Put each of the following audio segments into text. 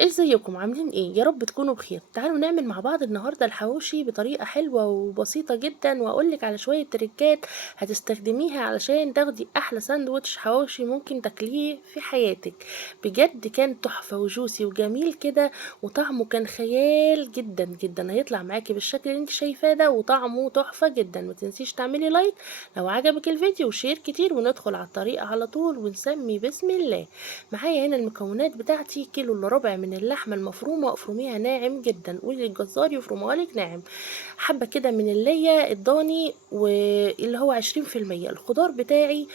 ازيكم عاملين ايه؟ يا رب تكونوا بخير. تعالوا نعمل مع بعض النهارده الحواوشي بطريقه حلوه وبسيطه جدا، واقولك على شويه تريكات هتستخدميها علشان تاخدي احلى ساندوتش حواوشي ممكن تاكليه في حياتك. بجد كان تحفه وجوسي وجميل كده، وطعمه كان خيال جدا جدا. هيطلع معاكي بالشكل اللي انت شايفاه ده، وطعمه تحفه جدا. ما تنسيش تعملي لايك لو عجبك الفيديو، وشير كتير، وندخل على الطريقه على طول ونسمي بسم الله. معايا هنا المكونات بتاعتي: كيلو الا ربع من اللحمه المفرومه، افرميها ناعم جدا، قولي للجزار يفرمها لك ناعم. حبه كده من اللية الضاني واللي هو 20%. الخضار بتاعي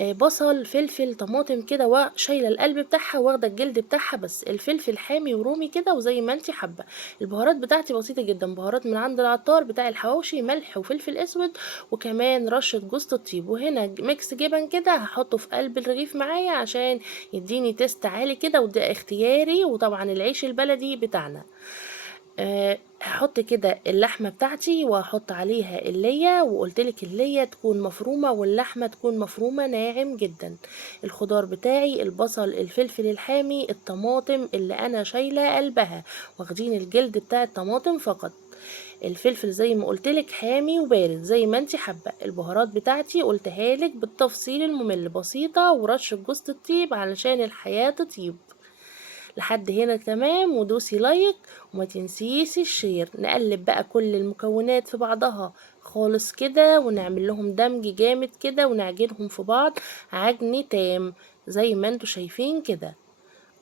بصل فلفل طماطم كده، وشايله القلب بتاعها واخده الجلد بتاعها بس. الفلفل حامي ورومي كده وزي ما انت حابه. البهارات بتاعتي بسيطه جدا، بهارات من عند العطار بتاع الحواوشي: ملح وفلفل اسود، وكمان رشه جوز الطيب. وهنا ميكس جبن كده هحطه في قلب الرغيف معايا عشان يديني تيست عالي كده، وده اختياري. وطبعا العيش البلدي بتاعنا. هحط كده اللحمة بتاعتي وهحط عليها اللية، وقلتلك اللية تكون مفرومة واللحمة تكون مفرومة ناعم جدا. الخضار بتاعي: البصل الفلفل الحامي الطماطم اللي انا شايلة قلبها، واخدين الجلد بتاع الطماطم فقط. الفلفل زي ما قلتلك حامي وبارد زي ما انت حابة. البهارات بتاعتي قلتها لك بالتفصيل الممل، بسيطة، ورشة جوز الطيب علشان الحياة تطيب. لحد هنا تمام، ودوسي لايك وما تنسيش الشير. نقلب بقى كل المكونات في بعضها خالص كده، ونعمل لهم دمج جامد كده، ونعجنهم في بعض عجن تام زي ما انتوا شايفين كده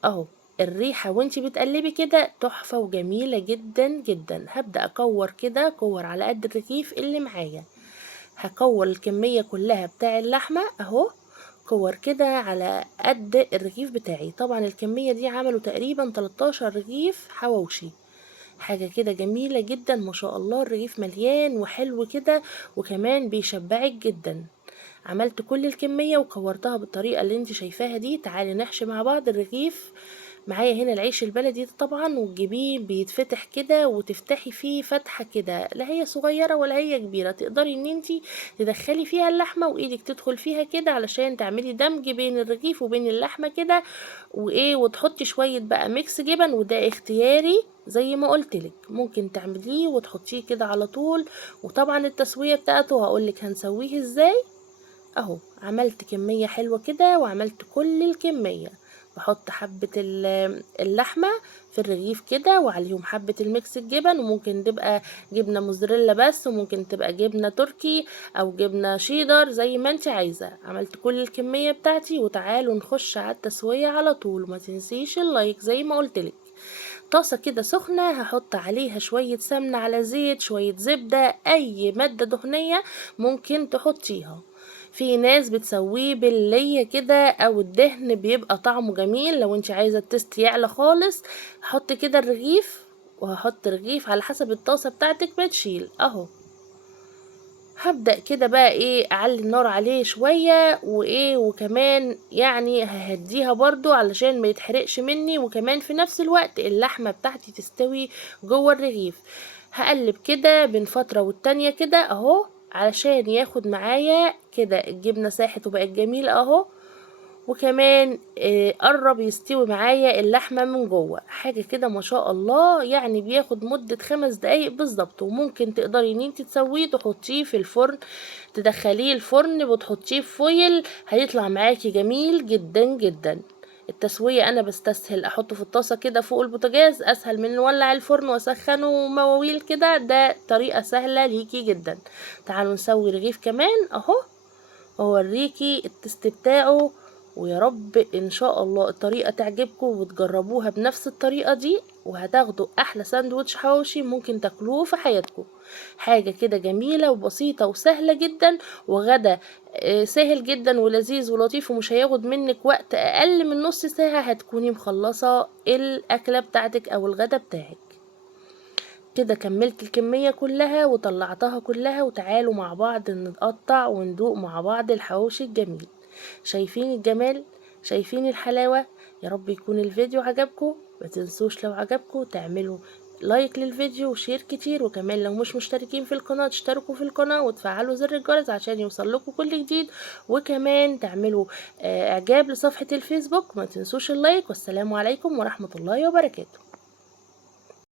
اهو. الريحة وانتي بتقلبي كده تحفة وجميلة جدا جدا. هبدأ اكور كده كور على قد الرغيف اللي معايا. هكور الكمية كلها بتاع اللحمة اهو، كور كده على قد الرغيف بتاعي. طبعا الكمية دي عملوا تقريبا 13 رغيف حواوشي. حاجة كده جميلة جدا ما شاء الله. الرغيف مليان وحلو كده، وكمان بيشبعك جدا. عملت كل الكمية وكورتها بالطريقة اللي انت شايفاها دي. تعالي نحشي مع بعض الرغيف. معايا هنا العيش البلدي ده طبعا، وتجيبيه بيتفتح كده، وتفتحي فيه فتحة كده، لا هي صغيرة ولا هي كبيرة. تقدري ان انت تدخلي فيها اللحمة وايدك تدخل فيها كده علشان تعملي دمج بين الرغيف وبين اللحمة كده. وايه، وتحطي شوية بقى ميكس جبن، وده اختياري زي ما قلتلك. ممكن تعمليه وتحطيه كده على طول. وطبعا التسوية بتاعته هقولك هنسويه ازاي. اهو عملت كمية حلوة كده، وعملت كل الكمية. بحط حبة اللحمة في الرغيف كده، وعليهم حبة الميكس الجبن، وممكن تبقى جبنة موزاريلا بس، وممكن تبقى جبنة تركي او جبنة شيدر زي ما انت عايزة. عملت كل الكمية بتاعتي، وتعالوا نخش على التسوية على طول. وما تنسيش اللايك زي ما قلتلك. طاسة كده سخنة هحط عليها شوية سمنة على زيت، شوية زبدة، اي مادة دهنية ممكن تحطيها. في ناس بتسويه باللية كده او الدهن بيبقى طعمه جميل. لو انت عايزة التست يعلى خالص حط كده الرغيف، وهحط رغيف على حسب الطاسة بتاعتك بتشيل اهو. هبدأ كده بقى ايه، اعلي النار عليه شوية وايه، وكمان يعني ههديها برضو علشان ما يتحرقش مني، وكمان في نفس الوقت اللحمة بتاعتي تستوي جوه الرغيف. هقلب كده بين فترة والتانية كده اهو، علشان ياخد معايا كده. الجبنة ساحت وبقت جميلة اهو. وكمان قرب يستوي معايا اللحمة من جوه. حاجة كده ما شاء الله، يعني بياخد مدة 5 دقايق بالظبط. وممكن تقدري ان انت تسويه تحطيه في الفرن، تدخليه الفرن وتحطيه في فويل، هيطلع معاكي جميل جدا جدا. التسوية انا بستسهل احطه في الطاسة كده فوق البوتاجاز، اسهل من نولع الفرن واسخنه مواويل كده. ده طريقة سهلة ليكي جدا. تعالوا نسوي رغيف كمان اهو، واوريكي التست بتاعه. ويا رب ان شاء الله الطريقة تعجبكم وتجربوها بنفس الطريقة دي، وهتاخدوا احلى ساندوتش حواوشي ممكن تاكلوه في حياتكم. حاجة كده جميلة وبسيطة وسهلة جدا، وغدا سهل جدا ولذيذ ولطيف، ومش هياخد منك وقت. اقل من نص ساعة هتكوني مخلصة الاكلة بتاعتك او الغدا بتاعك. كده كملت الكمية كلها وطلعتها كلها. وتعالوا مع بعض نتقطع وندوق مع بعض الحواوشي الجميل. شايفين الجمال؟ شايفين الحلاوة؟ يا رب يكون الفيديو عجبكم. ما تنسوش لو عجبكم تعملوا لايك للفيديو وشير كتير، وكمان لو مش مشتركين في القناة تشتركوا في القناة وتفعلوا زر الجرس عشان يوصلكوا كل جديد، وكمان تعملوا اعجاب لصفحة الفيسبوك. ما تنسوش اللايك، والسلام عليكم ورحمة الله وبركاته.